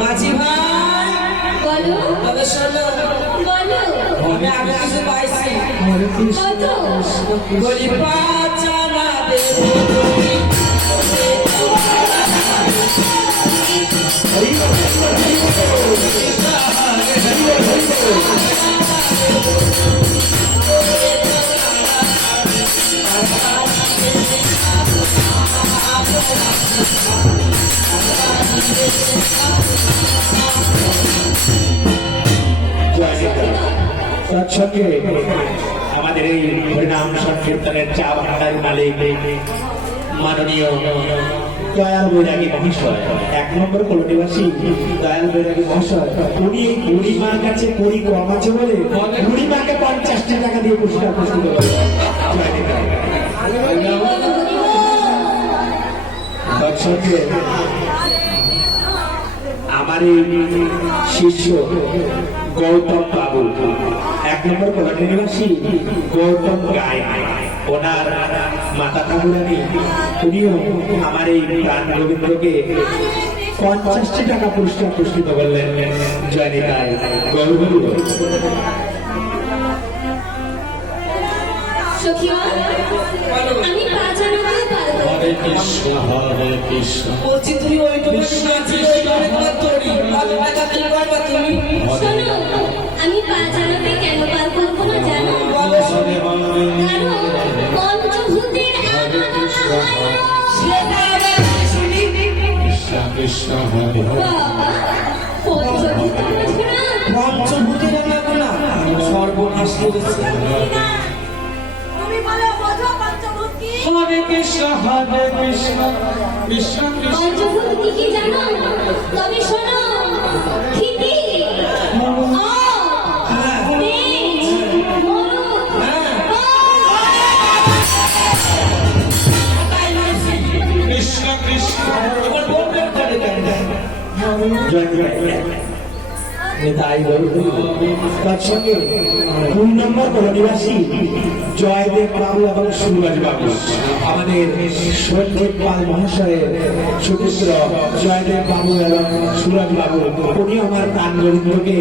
মাঝি ভাই বলো তবে শোনো বলো আমি কিছু পাইছি কত গলি পাচানা দেবো তৎসঙ্গে আমাদের এই হরিনাম সংকীর্তনের চা ভান্ডার মালিক মাননীয় দয়াল বৈরাগী মহাশয়, 1 নম্বর কলোনিবাসী দয়াল বৈরাগী মহাশয়, উনি এই বুড়িমার কাছে করি কম আছে বলে বুড়িমাকে 50টি টাকা দিয়ে পুরস্কার প্রস্তুত করেন। তৎসঙ্গে আমার এই শিষ্য গৌতম বাবু, 1 নম্বর কলোনি নিবাসী গৌতম গায়, ওনার মাতা ঠাকুরানী, উনিও আমার এই প্রাণ রবীন্দ্রকে 50টি টাকা পুরস্কার পুরস্কৃত করলেন। জয়নিতাই গৌরব। সখিমা আমি বাজানোতেও পারবো হরে কৃষ্ণ হরে কৃষ্ণ বলছি তুমি ওইটুকু নাচি ওইটুকু তোমার তরি আমি টাকা তুমি পারবা তুমি শোনো আমি বাজানোতে কেন পার করবো না জানো হরে হরে কারণ পঞ্চভূতের কৃষ্ণ সেটা আবার শুনি কৃষ্ণ কৃষ্ণ হরে হরে বাবা পঞ্চভূতের না পঞ্চভূতি না সর্বনাশ করেছে তুমি বলো বোঝো পঞ্চভূত কি হরে কৃষ্ণ কৃষ্ণ কৃষ্ণ পঞ্চভূত কি কি জানো তবে শোনো ক্ষিতি কৃষ্ণ কৃষ্ণ এবার বলবেন করে তাই তৎসঙ্গে 2 নম্বর কলোনিবাসী জয়দেব বাবু এবং সুরজ বাবু, আমাদের সঞ্জীব পাল মহাশয়ের সুপুত্র জয়দেব বাবু এবং সুরজ বাবু, উনি আমার প্রাণ রবীন্দ্রকে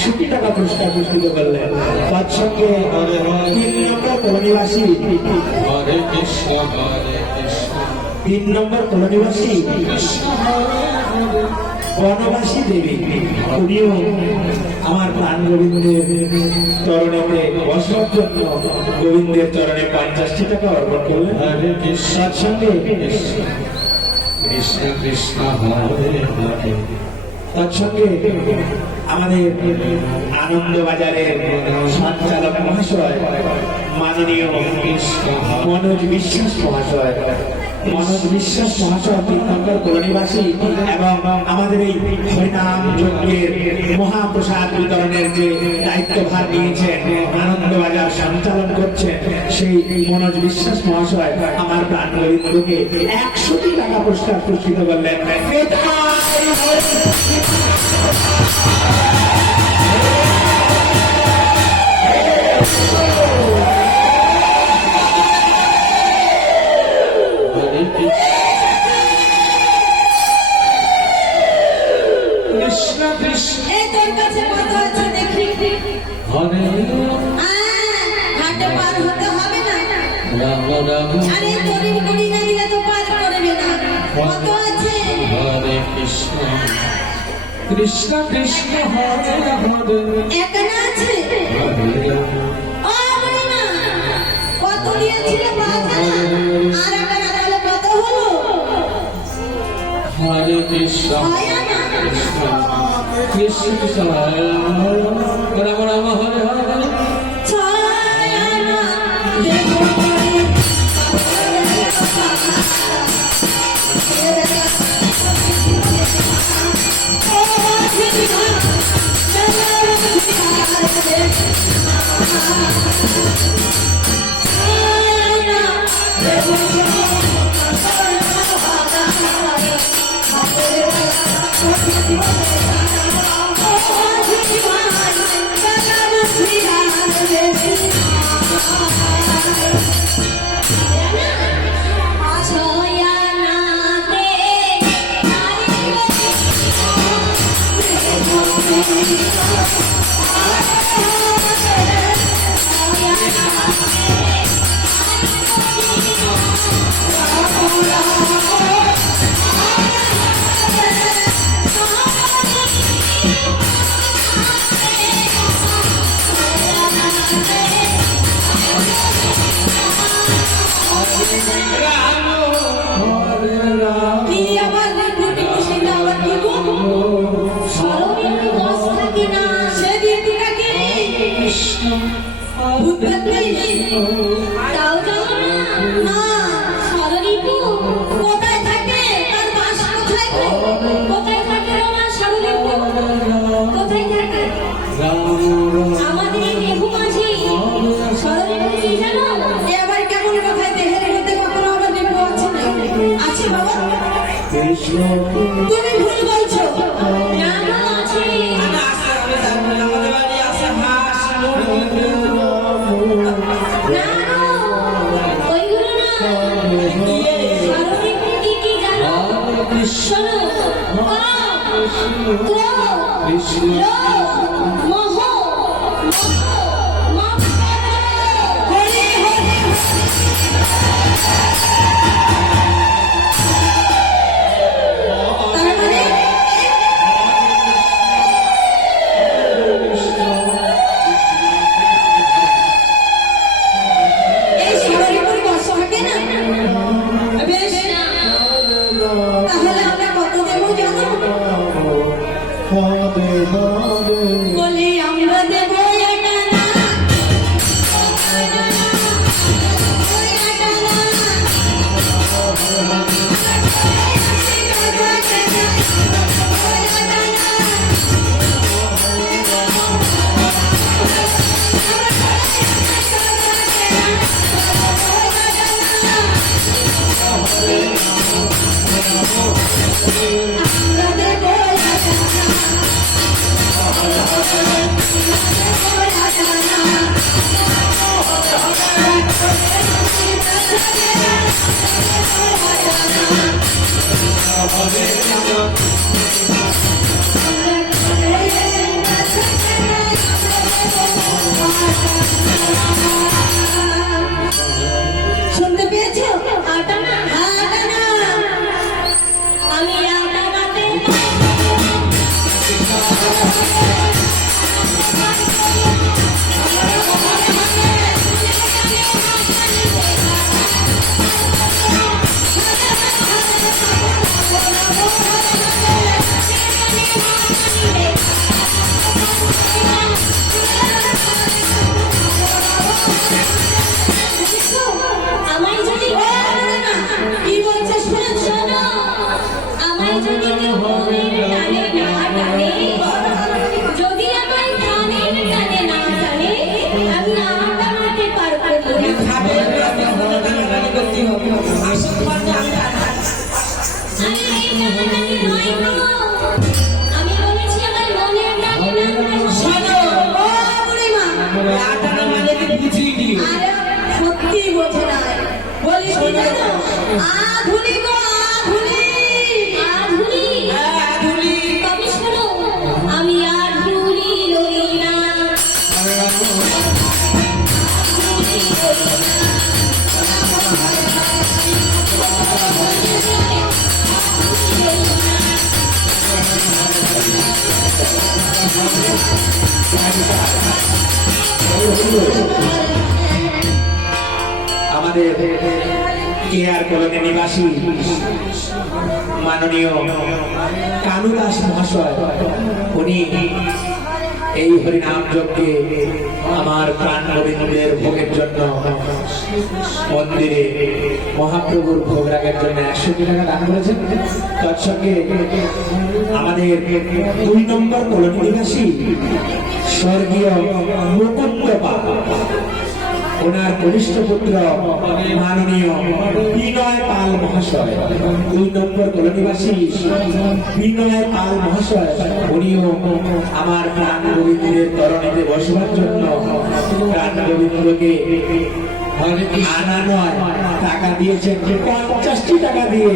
100টি টাকা পুরস্কার পুরস্কৃত করলেন। তৎসঙ্গে 3 নম্বর কলোনিবাসী হরে কৃষ্ণ হরে কৃষ্ণ 3 নম্বর কলোনিবাসী বনবাসী দেবী, উনিও আমার প্রাণ গোবিন্দের চরণেতে বসবার জন্য গোবিন্দের চরণে 50টি টাকা অর্পণ করলেন। হরে কৃষ্ণ তৎসঙ্গে কৃষ্ণ কৃষ্ণ হরে হরে তৎসঙ্গে আমাদের আনন্দবাজারের সঞ্চালক মহাশয় মাননীয় মনোজ বিশ্বাস মহাশয়, মনোজ বিশ্বাস মহাশয় 3 নম্বর কলোনিবাসী এবং আমাদের এই হরিনাম যজ্ঞের মহাপ্রসাদ বিতরণের যে দায়িত্বভার নিয়েছেন, আনন্দবাজার সঞ্চালন করছেন, সেই মনোজ বিশ্বাস মহাশয় আমার প্রাণ রবীন্দ্রকে 100টি টাকা পুরস্কার পুরস্কৃত করলেন। হরে কৃষ্ণ কৃষ্ণ এই তোর কাছে কত আছে দেখি হরে হাটে পার হতে হবে না রাম রাম আরে তরির গুড়ি না দিলে তো পার করবে না কত আছে হরে কৃষ্ণ কৃষ্ণ কৃষ্ণ হরে হরে একানা আছে ও বলি না কত নিয়েছিল বাজানা আর একানা তাহলে কত হলো হরে কৃষ্ণ হয় না কৃষ্ণ কৃষ্ণ হরে রাম রাম হরে হরে ছয় আনা দেখো ছয়ানাতে কি আবার ঘুটি সেটা আবার কি গো? সরমের দশ থাকে না, সেদিন থেকে কি? ভূত পেত্নী? তাও জানো না? না, সরলিপু কোথায় থাকে? তার বাস কোথায় গো? কোথায় থাকে রমা সরলিপু? কোথায় থাকে? আমাদের এই দেহু মাঝি সরলিপু কি জানো? এ আবার কেমন কোথায় দেহের মধ্যে কখনো আবার দেবু আছে না? আছে বাবা? তুমি ভুল বলছো। না গো, আছে। না, আসে, আমি জানি না, আমাদের বাড়ি আছে হাঁস, মুরগি। না গো, ওইগুলো না। সরলিপু কি জানো? শোনো, এই সরলিপুর বর্ষ থাকে না? বেশ, তাহলে আমরা কত দেবো জানো? বলি আমরা দেব এটা না, আমরা দেব শুনতে পেয়েছো? আটা না, আটা না, আমি আটা বাটে আমায় যদি কি বলছে শুনেছো না? আমায় যদি কেউ মনের টানে না টানে, যদি আমায় প্রাণের টানে না টানে, আমি আটা বাটতে পারবো না। খাবে, রাতে কোনো টানাটানি করতে হবে। আসল পারলে আমি আমি এই টানাটানি নয় গো। আমি বলেছি আমার মনের টানে না টানে। শোনো, ও বুড়িমা, আটানা মানে কি বুঝিনি। আরে সত্যি বোঝে না। বলি কি জানো? আধুলি গো, আধুলি, আধুলি। হ্যাঁ, আধুলি। তবে শোনো, আমি আধুলি লই না। আমাদের কেয়ার কলোনি নিবাসী মাননীয় কানু দাস মহাশয়, উনি এই হরিনাম যজ্ঞে আমার প্রাণ গোবিন্দের ভোগের জন্য মন্দিরে মহাপ্রভুর ভোগ রাখার জন্য 100 টাকা দান করেছেন। তৎসঙ্গে আমাদের 2 নম্বর কলোনি নিবাসী স্বর্গীয় মুকুন্দ পাল, ওনার কনিষ্ঠ পুত্র মাননীয় বিনয় পাল মহাশয়, 2 নম্বর কলোনিবাসী বিনয় পাল মহাশয়, উনিও আমার প্রাণ গোবিন্দের তরণীতে বসবার জন্য প্রাণ গোবিন্দকে আনা নয় টাকা দিয়েছেন, 50টি টাকা দিয়ে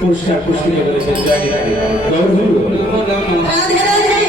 পুরস্কার পুরস্কৃত করেছেন। জয় রাধে, গৌর হরি বল। রাধে রাধে।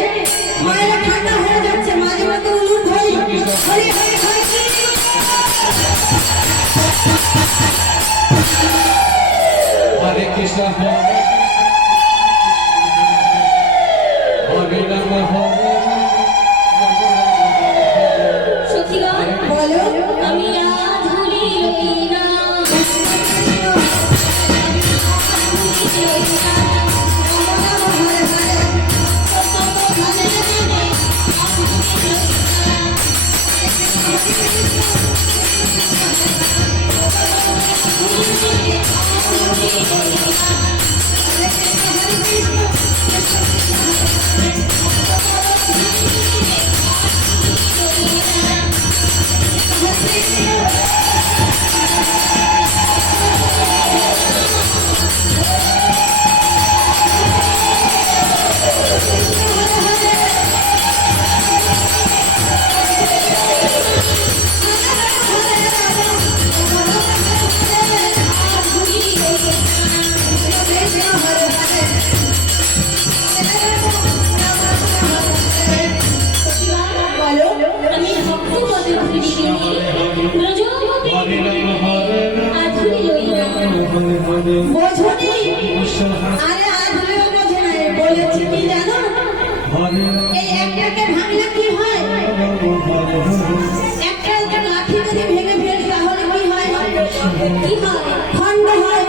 বলছে কি জানো? এই একটাকে ভাঙলে কি হয়? একটা লাঠি যদি ভেঙে ফেলি তাহলে কি হয়? কি হয়? খণ্ড হয়।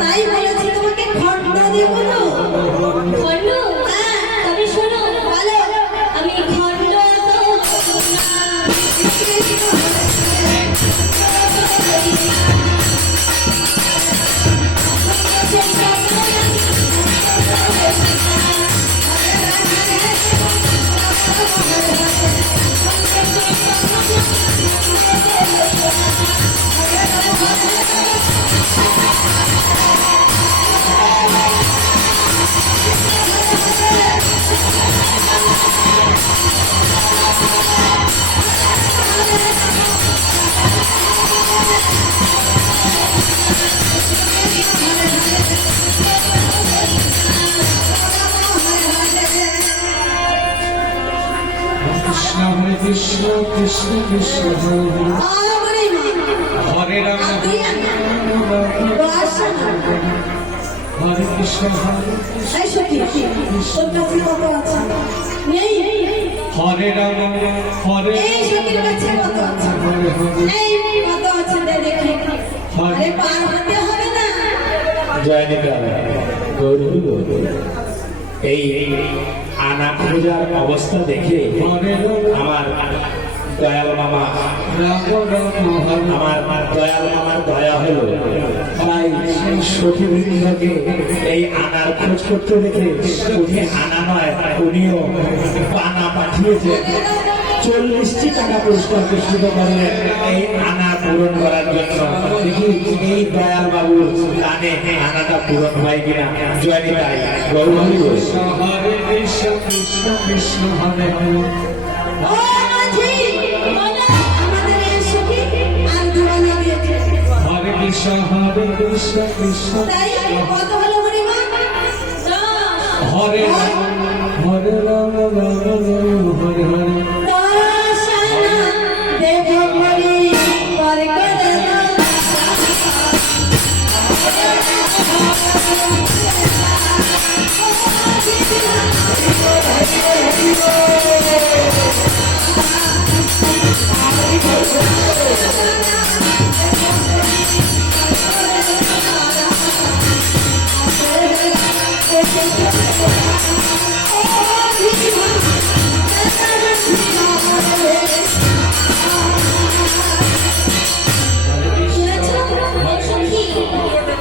তাই বলেছি তোমাকে খণ্ড দেব না। খণ্ড? হ্যাঁ, তবে শোনো, বলো আমি খণ্ড দেব না। কৃষ্ণ হরে কৃষ্ণ কৃষ্ণ কৃষ্ণ হরে হরে রাম হরে কৃষ্ণ হরে হরে রাম হরে জয় নিতাই গৌরী গৌরী। এই আনা খোঁজার অবস্থা দেখে আমার দয়াল মামা আমার দয়াল মামার দয়া হলো, তাই সখীবৃন্দকে এই আনার খোঁজ করতে দেখে উনি আনা নয়, উনিও পানা পাঠিয়েছে। 40টি টাকা পুরস্কার পুরস্কৃত করলেন এই আনা পূরণ করার জন্য। দেখি এই দয়াল বাবুর কানে আনাটা পূরণ হয় কিনা। জয় নিতাই গৌরী গৌরী। হরে কৃষ্ণ কৃষ্ণ কৃষ্ণ হরে হরে হরে কৃষ্ণ কৃষ্ণ হরে রাম হরে রাম রাম রাম হরে হরে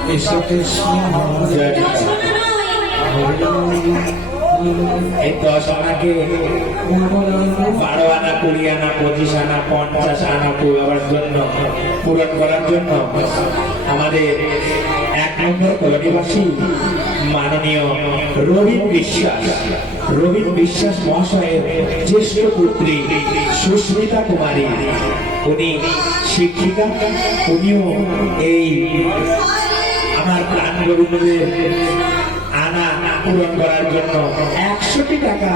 কৃষ্ণ কৃষ্ণ হরে এই 10 আনাকে 12 আনা 20 আনা 25 আনা 50 আনা পূরণ করার জন্য আমাদের 1 নম্বর কলোনিবাসী মাননীয় রবীন বিশ্বাস মহাশয়ের জ্যেষ্ঠ পুত্রী সুস্মিতা কুমারী, উনি শিক্ষিকা, উনিও এই আমার প্রাণ গোবিন্দের আনা পূরণ করার জন্য 100টি টাকা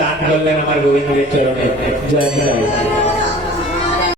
দান করলেন আমার গোবিন্দের চরণে। জয় নিতাই।